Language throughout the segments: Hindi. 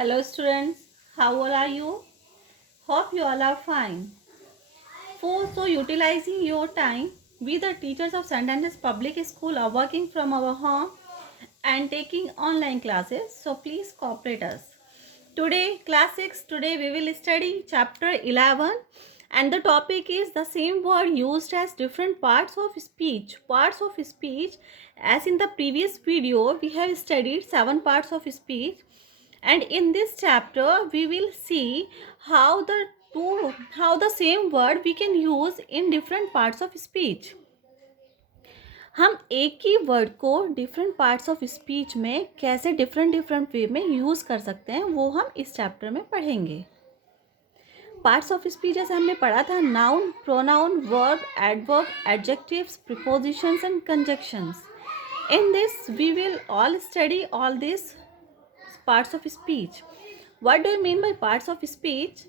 Hello students, how all are you? Hope you all are fine. So utilizing your time, we the teachers of St. Andrews Public School are working from our home and taking online classes. So please cooperate us. Today, class 6, today we will study chapter 11 and the topic is the same word used as different parts of speech. Parts of speech, as in the previous video, we have studied 7 parts of speech. And in this chapter we will see how the same word we can use in different parts of speech. हम एक ही वर्ड को डिफरेंट पार्ट्स ऑफ स्पीच में कैसे डिफरेंट वे में यूज़ कर सकते हैं वो हम इस चैप्टर में पढ़ेंगे. पार्ट्स ऑफ स्पीच जैसे हमने पढ़ा था noun, pronoun, verb, adverb, adjectives, prepositions and conjunctions. In this we will all study all these parts of speech. What do you mean by parts of speech?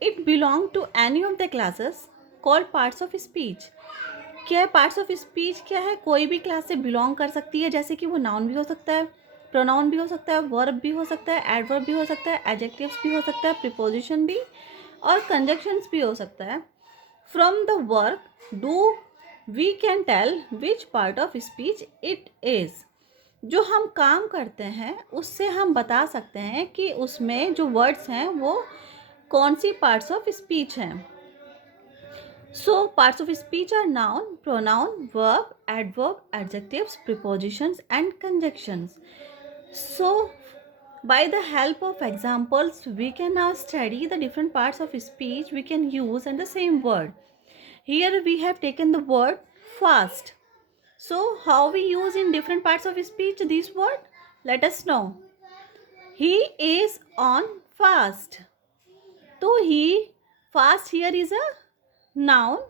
It belong to any of the classes called parts of speech. क्या है पार्ट्स ऑफ स्पीच? क्या है, कोई भी क्लास से बिलोंग कर सकती है, जैसे कि वो नाउन भी हो सकता है, प्रोनाउन भी हो सकता है, वर्ब भी हो सकता है, एडवर्ब भी हो सकता है, एडजेक्टिव्स भी हो सकता है, प्रीपोजिशन भी और कंजक्शंस भी हो सकता है. From the work do we can tell which part of speech it is. जो हम काम करते हैं उससे हम बता सकते हैं कि उसमें जो वर्ड्स हैं वो कौन सी पार्ट्स ऑफ स्पीच हैं. So parts of speech are noun, pronoun, verb, adverb, adjectives, prepositions and conjunctions. So by the help of examples we can now study the different parts of speech we can use in the same word. Here we have taken the word fast. So how we use in different parts of speech this word? Let us know. He is on fast. So he, fast here is a noun.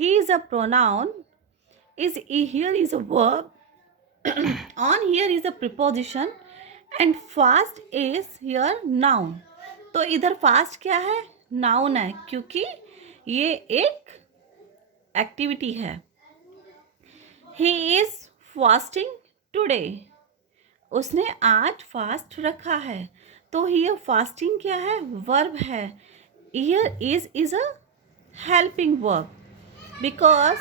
He is a pronoun. Is here is a verb. On here is a preposition. And fast is here noun. तो इधर fast क्या है? Noun है, क्योंकि ये एक एक्टिविटी है. He is fasting today. उसने आज फास्ट रखा है. तो here fasting क्या है? वर्ब है. Here is a helping verb. Because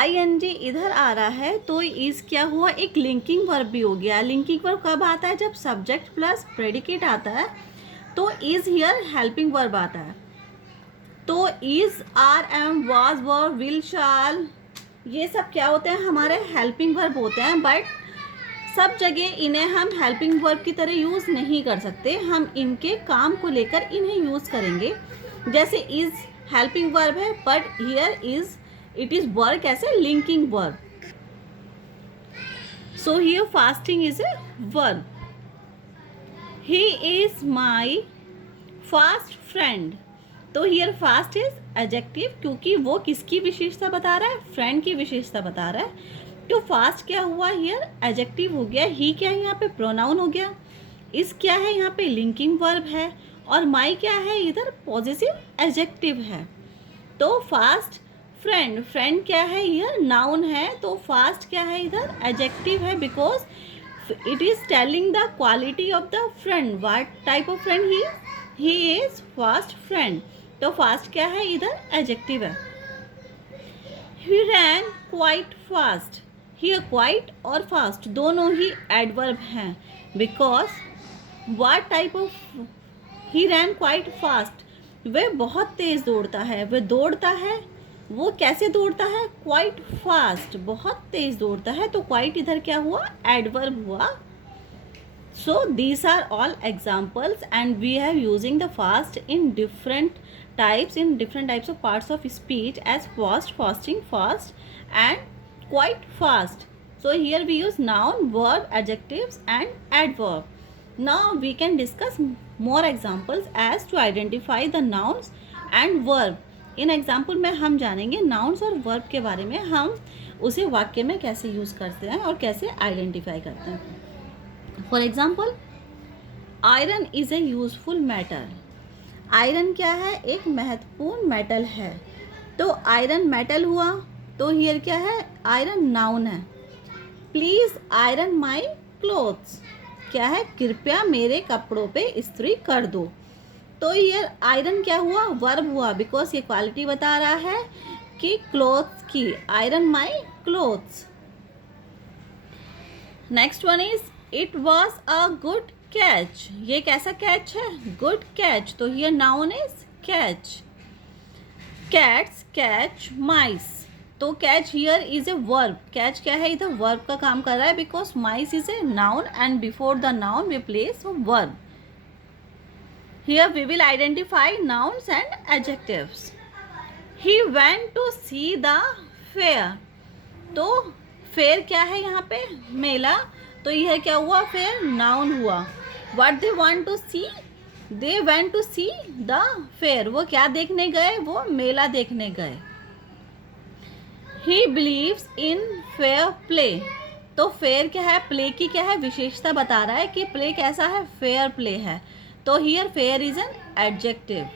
ING इधर आ रहा है तो इज क्या हुआ, एक लिंकिंग वर्ब भी हो गया. लिंकिंग वर्ब कब आता है? जब सब्जेक्ट प्लस प्रेडिकेट आता है तो इज हियर हेल्पिंग वर्ब आता है. तो is, are, am, was, were, will, shall, ये सब क्या होते हैं? हमारे हेल्पिंग वर्ब होते हैं. बट सब जगह इन्हें हम हेल्पिंग वर्ब की तरह यूज़ नहीं कर सकते. हम इनके काम को लेकर इन्हें यूज़ करेंगे. जैसे इज हेल्पिंग वर्ब है but here is it is work as a linking verb. So here fasting is a verb. He is my fast friend. तो here fast is adjective क्योंकि वो किसकी विशेषता बता रहा है? फ्रेंड की विशेषता बता रहा है. तो fast क्या हुआ? here adjective हो गया. he क्या है? यहाँ पे pronoun हो गया. is क्या है? यहाँ पे linking verb है. और my क्या है? इधर possessive adjective है. तो fast फ्रेंड, फ्रेंड क्या है? हियर नाउन है. तो फास्ट क्या है? इधर एडजेक्टिव है. Because it is telling the quality of the friend. What type of friend he is fast friend. तो फास्ट क्या है? इधर एडजेक्टिव है. He ran quite fast. Here quite और फास्ट दोनों ही एडवर्ब हैं. Because what type of, he ran quite fast, वह बहुत तेज दौड़ता है. वह दौड़ता है, वो कैसे दौड़ता है? क्वाइट फास्ट, बहुत तेज दौड़ता है. तो क्वाइट इधर क्या हुआ? एडवर्ब हुआ. So these are all examples and we have using the fast in different types of parts of speech as fast, fasting, fast and quite fast. So here we use noun, verb, adjectives and adverb. Now we can discuss more examples as to identify the nouns and verb. इन एग्जाम्पल में हम जानेंगे नाउन्स और वर्ब के बारे में. हम उसे वाक्य में कैसे यूज़ करते हैं और कैसे आइडेंटिफाई करते हैं. For example, iron is a useful metal. Iron क्या है? एक महत्वपूर्ण मेटल है. तो आयरन मेटल हुआ. तो हियर क्या है? आयरन नाउन है. Please iron my clothes. क्या है, कृपया मेरे कपड़ों पे इस्त्री कर दो। तो ये आयरन क्या हुआ, वर्ब हुआ, बिकॉज ये क्वालिटी बता रहा है कि क्लोथ्स की, iron my clothes. Next one is it was a good catch. ये कैसा कैच है, गुड कैच। तो here noun is catch. Cats catch mice. तो catch here is a verb. Catch क्या है, इधर वर्ब का काम कर रहा है, because mice is a noun and before the noun we place verb. Here we will identify nouns and adjectives. He went to see the fair. तो फेयर क्या है यहाँ पे, मेला। तो यह क्या हुआ, फेयर नाउन हुआ। What they want to see, they went to see the fair. वो क्या देखने गए, वो मेला देखने गए। He believes in fair play. तो फेयर क्या है, प्ले की क्या है, विशेषता बता रहा है कि प्ले कैसा है, फेयर प्ले है। तो here fair is an adjective.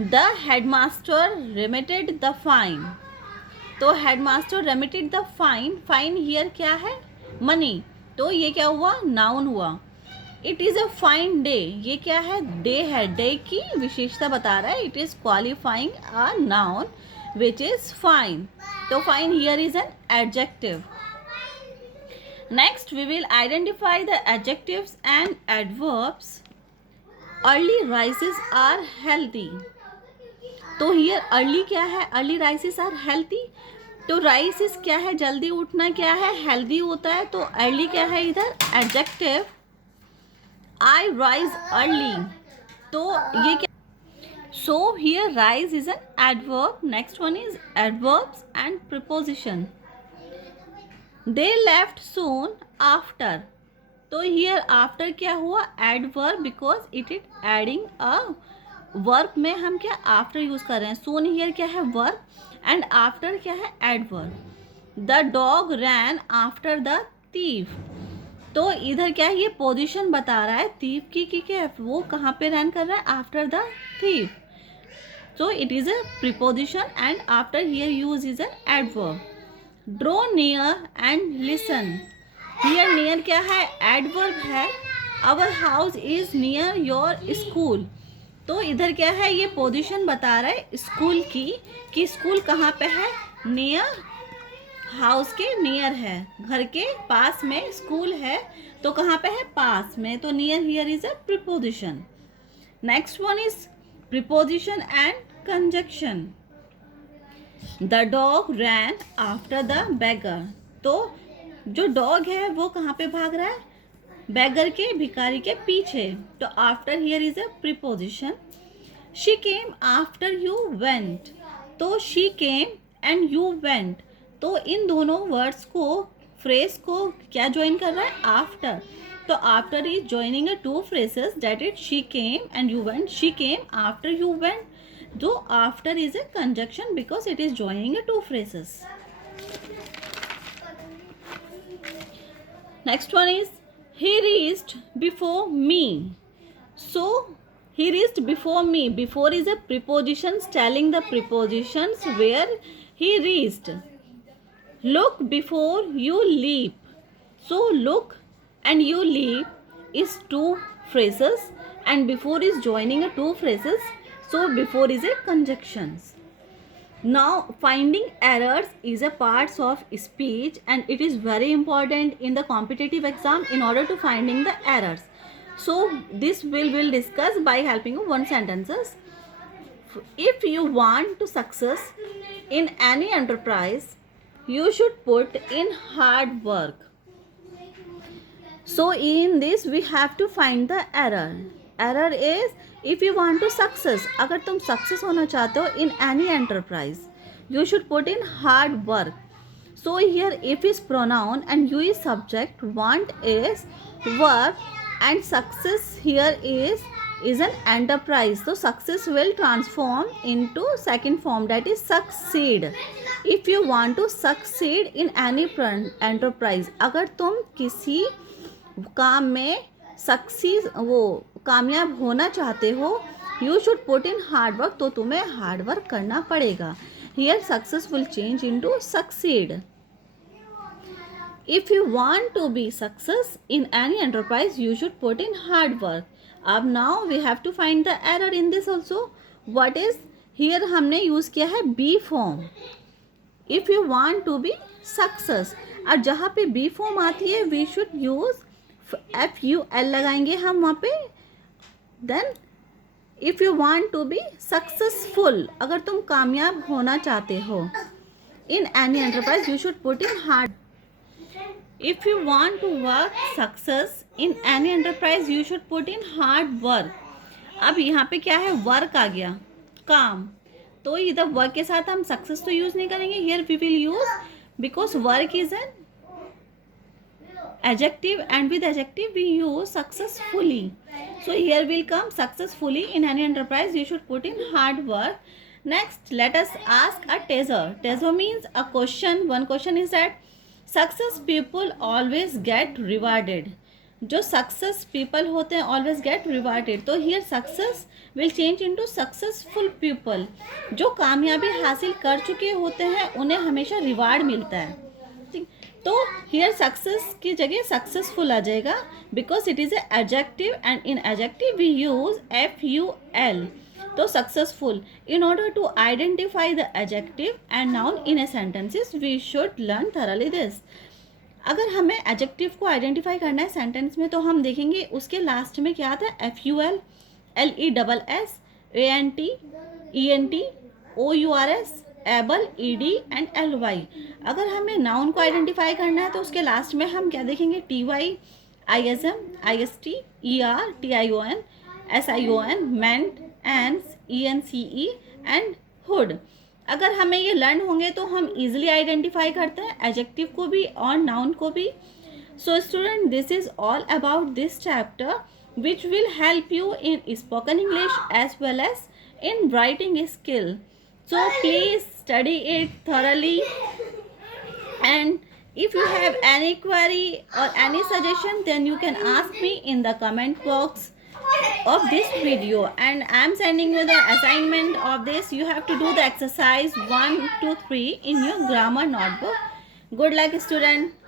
The headmaster remitted the fine. तो headmaster remitted the fine. Fine here क्या है, मनी। तो ये क्या हुआ, नाउन हुआ। It is a fine day. ये क्या है, डे है, डे की विशेषता बता रहा है। It is qualifying a noun which is fine. So fine here is an adjective. Next we will identify the adjectives and adverbs. Early rises are healthy. तो here early क्या है, early rises are healthy. तो rises क्या है, जल्दी उठना क्या है, healthy होता है। तो early क्या है इधर, adjective. I rise early. तो ये क्या, so here rise is an adverb. Next one is adverbs and preposition. They left soon after. तो here after क्या हुआ, adverb, because it is adding a verb में हम क्या after यूज कर रहे हैं। soon here क्या है, verb, and after क्या है, adverb. The dog ran after the thief. तो इधर क्या है, ये पोजीशन बता रहा है thief की क्या है, वो कहाँ पे रन कर रहा है, after the thief. So it is a preposition and after here use is an adverb. Draw near and listen. Here near क्या है, adverb है। Our house is near your school. तो इधर क्या है, ये पोजीशन बता रहा है स्कूल की, कि स्कूल कहाँ पे है, नियर, हाउस के नियर है, घर के पास में स्कूल है। तो कहाँ पे है, पास में। तो near here is a preposition. Next one is preposition and conjunction. The dog rain after the beggar. तो जो डॉग है वो कहाँ पे भाग रहा है, बेगर के, भिखारी के पीछे। तो after here is a preposition. She came after you went. तो she came and you went. तो इन दोनों वर्ड्स को, फ्रेज को क्या ज्वाइन कर रहा है, आफ्टर। तो after is joining a two phrases, that is she came and you went. She came after you went. जो after is a conjunction because it is joining a two phrases. Next one is he reached before me. So he reached before me. Before is a preposition telling the prepositions where he reached. Look before you leap. So look and you leap is two phrases and before is joining a two phrases. So before is a conjunctions. Now finding errors is a part of speech and it is very important in the competitive exam in order to finding the errors. So this will discuss by helping you one sentences. If you want to success in any enterprise, you should put in hard work. So in this we have to find the error. Error is if you want to success. अगर तुम सक्सेस होना चाहते हो in any enterprise, you should put in hard work. So here if is pronoun and you is subject, want is verb and success here is an enterprise. So success will transform into second form, that is succeed. If you want to succeed in any enterprise, अगर तुम किसी काम में सक्सीज, वो कामयाब होना चाहते हो, you should put in hard work. तो तुम्हें हार्ड वर्क करना पड़ेगा। Here success will change into succeed. If you want to be success in any enterprise, you should put in hard work. अब now we have to find the error in this also. What is here? हमने use किया है be form. If you want to be success. और जहाँ पे be form आती है we should use FUL लगाएंगे हम वहाँ पे. Then if you want to be successful, अगर तुम कामयाब होना चाहते हो in any enterprise, you should put in hard. If you want to work success in any enterprise, you should put in hard work. अब यहाँ पे क्या है? वर्क आ गया, काम. तो इधर वर्क के साथ हम सक्सेस तो यूज नहीं करेंगे. Here we will use because work is an adjective and with adjective we use successfully. So here will come successfully in any enterprise. You should put in hard work. Next, let us ask a teaser. Teaser means a question. One question is that success people always get rewarded. जो सक्सेस पीपल होते हैं ऑलवेज गेट रिवार्डेड. तो here success will change into successful people. जो कामयाबी हासिल कर चुके होते हैं उन्हें हमेशा रिवार्ड मिलता है. ठीक, तो हियर सक्सेस की जगह सक्सेसफुल आ जाएगा because it is a adjective and in adjective we use FUL. तो successful. In order to identify the adjective and noun in a sentences we should learn thoroughly this. अगर हमें एडजेक्टिव को आइडेंटिफाई करना है सेंटेंस में तो हम देखेंगे उसके लास्ट में क्या आता है. FUL, LESS, ANT, ENT, OURS, able, ED and LY. अगर हमें नाउन को आइडेंटिफाई करना है तो उसके लास्ट में हम क्या देखेंगे. TY, ISM, IST, ER, TION, SION, MENT, ANS, ENCE and HUD. अगर हमें ये लर्न होंगे तो हम इजीली आइडेंटिफाई करते हैं एडजेक्टिव को भी और नाउन को भी. So student, this is all about this chapter which will help you in spoken English as well as in writing skill. So please study it thoroughly, and if you have any query or any suggestion then you can ask me in the comment box of this video, and I am sending you the assignment of this. You have to do the exercise 1 to 3 in your grammar notebook. Good luck student.